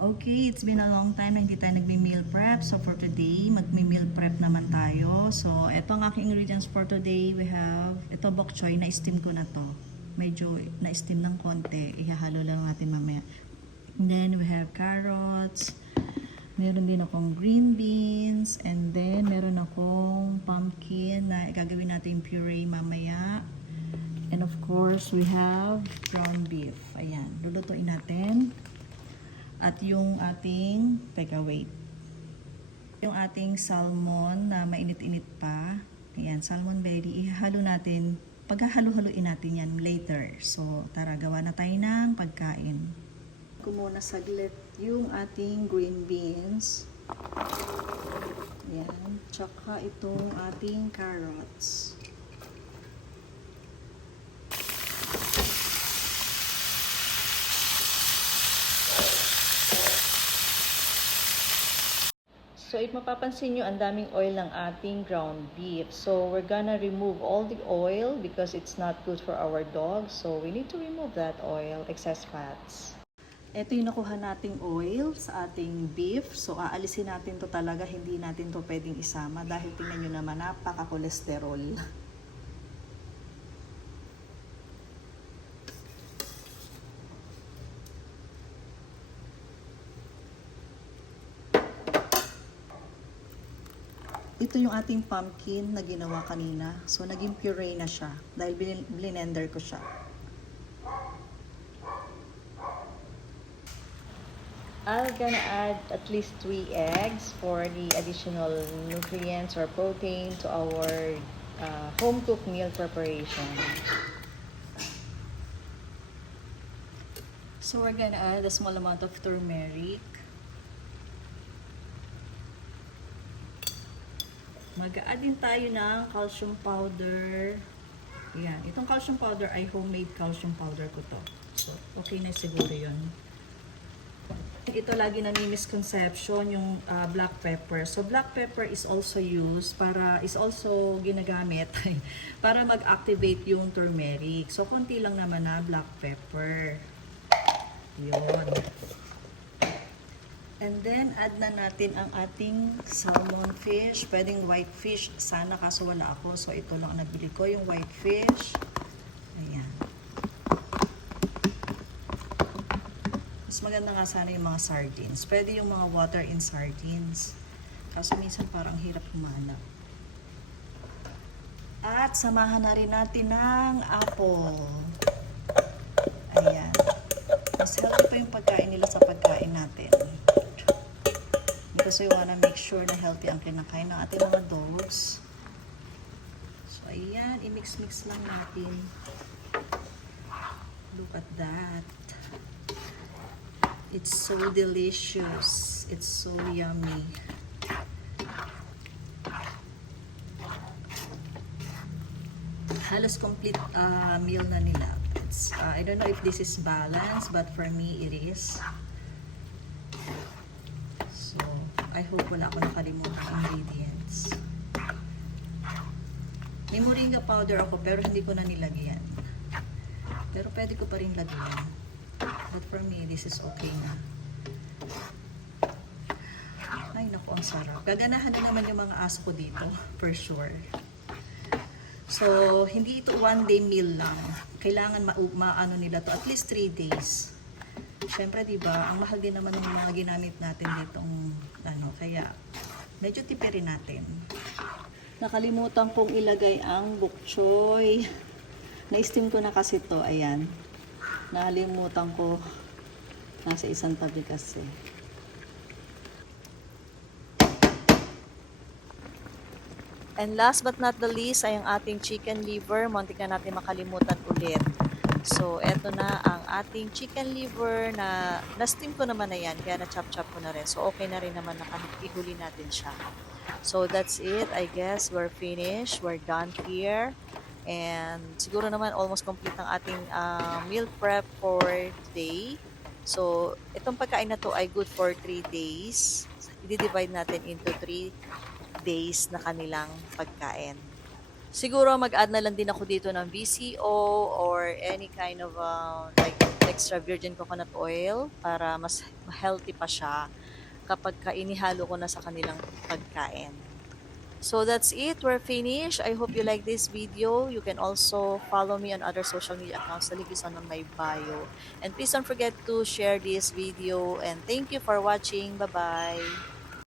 Okay, it's been a long time na hindi tayo nagme-meal prep. So for today, magme-meal prep naman tayo. So ito ang aking ingredients for today. We have, ito bok choy, na-steam ko na to. Medyo na-steam ng konti. Ihahalo lang natin mamaya. And then we have carrots. Meron din akong green beans. And then meron akong pumpkin na gagawin natin puree mamaya. And of course, we have ground beef. Ayan, lulutuin natin. At yung ating, teka wait. Yung ating salmon na mainit-init pa. Ayan, salmon belly. Ihalo natin. Paghahalo-haluin natin yan later. So, tara, gawa na tayo ng pagkain. Ko muna saglit yung ating green beans. Ayan. Tsaka itong ating carrots. So, mapapansin nyo, ang daming oil ng ating ground beef. So, we're gonna remove all the oil because it's not good for our dogs. So, we need to remove that oil, excess fats. Ito yung nakuha nating oil sa ating beef. So, aalisin natin to talaga. Hindi natin to pwedeng isama dahil tingnan nyo naman, napaka-kolesterol. Ito yung ating pumpkin na ginawa kanina. So, naging puree na siya dahil blender ko siya. I'm gonna add at least 3 eggs for the additional nutrients or protein to our home-cooked meal preparation. So, we're gonna add a small amount of turmeric. Mag-a-add din tayo ng calcium powder. Yan. Itong calcium powder ay homemade calcium powder ko to. So, okay na siguro yun. Ito lagi na may misconception, yung black pepper. So, black pepper is also used is also ginagamit para mag-activate yung turmeric. So, konti lang naman na black pepper. Yun. And then, add na natin ang ating salmon fish. Pwedeng white fish. Sana kaso wala ako. So, ito lang nabili ko, yung white fish. Ayan. Mas maganda nga sana yung mga sardines. Pwede yung mga water-in sardines. Kaso minsan parang hirap humanap. At samahan na rin natin ng apple. Ayan. Mas healthy pa yung pagkain nila sa pagkain natin. Because we wanna make sure na healthy ang kinakain ng ating mga dogs. So, ayan. I-mix-mix lang natin. Look at that. It's so delicious. It's so yummy. Halos complete meal na nila. I don't know if this is balanced, but for me, it is. I hope wala akong nakalimutan ingredients. May moringa powder ako pero hindi ko na nilagyan. Pero pwede ko pa rin lagyan. But for me, this is okay na. Ay, naku, ang sarap. Gaganahan din naman yung mga aso ko dito, for sure. So, hindi ito one-day meal lang. Kailangan maano nila to at least 3 days. Siyempre, diba, ang mahal din naman ng mga ginamit natin ditong kaya medyo tipirin natin. Nakalimutan kong ilagay ang bok choy. Na-steam ko na kasi to, ayan. Nakalimutan ko. Nasa isang tabi kasi. And last but not the least ay ang ating chicken liver. Muntik na natin makalimutan ulit. So, eto na ang ating chicken liver na na-steam ko naman na yan. Kaya na-chop-chop ko na rin. So, okay na rin naman na ihuli natin siya. So, that's it. I guess we're finished. We're done here. And siguro naman almost complete ang ating meal prep for today. So, itong pagkain na to ay good for 3 days. I-divide natin into 3 days na kanilang pagkain. Siguro mag-add na lang din ako dito ng VCO or any kind of like extra virgin coconut oil para mas healthy pa siya kapag inihalo ko na sa kanilang pagkain. So that's it. We're finished. I hope you like this video. You can also follow me on other social media accounts. The link is on my bio. And please don't forget to share this video. And thank you for watching. Bye-bye.